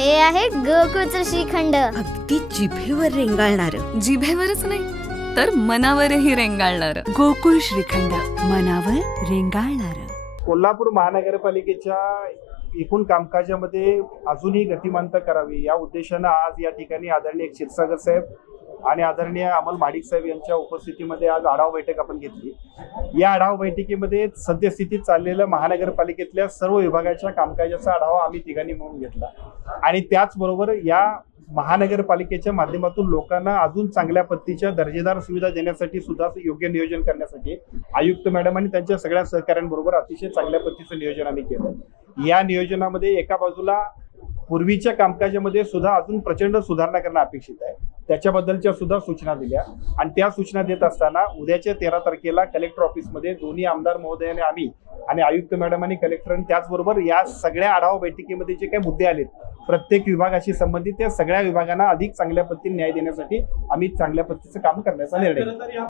हे आहे गोकुळचं श्रीखंड. अगदी जिभेवर रेंगाळणार. जिभेवरच नाही तर मनावरही रेंगाळणार. गोकुळ श्रीखंड, मनावर रेंगाळणार. कोल्हापूर महानगरपालिकेच्या एकूण कामकाजामध्ये अजूनही गतिमानता करावी या उद्देशानं आज या ठिकाणी आदरणीय क्षीरसागर साहेब आणि आदरणीय अमल माडिक साहेब यांच्या उपस्थितीमध्ये आज आढावा बैठक आपण घेतली. या आढावा बैठकीमध्ये सद्यस्थितीत चाललेल्या महानगरपालिकेतल्या सर्व विभागाच्या कामकाजाचा आढावा आम्ही तिघांनी म्हणून घेतला आणि त्याचबरोबर या महानगरपालिकेच्या माध्यमातून लोकांना अजून चांगल्या पद्धतीच्या दर्जेदार सुविधा देण्यासाठी सुद्धा योग्य नियोजन करण्यासाठी आयुक्त मॅडम आणि त्यांच्या सगळ्या सहकाऱ्यांबरोबर अतिशय चांगल्या पद्धतीचं नियोजन आम्ही केलं. या नियोजनामध्ये एका बाजूला पूर्वीच्या कामकाजामध्ये सुद्धा अजून प्रचंड सुधारणा करणं अपेक्षित आहे, त्याच्याबद्दलच्या सुद्धा सूचना दिल्या आणि त्या सूचना देत असताना उद्याच्या 13 तारखेला कलेक्टर ऑफिसमध्ये दोन्ही आमदार महोदयाने आम्ही आणि आयुक्त मॅडम आणि कलेक्टर आणि त्याचबरोबर या सगळ्या आढावा बैठकीमध्ये जे काही मुद्दे आलेत प्रत्येक विभागाशी संबंधित त्या सगळ्या विभागांना अधिक चांगल्या पद्धतीने न्याय देण्यासाठी आम्ही चांगल्या पद्धतीचं काम करण्याचा निर्णय घेतला.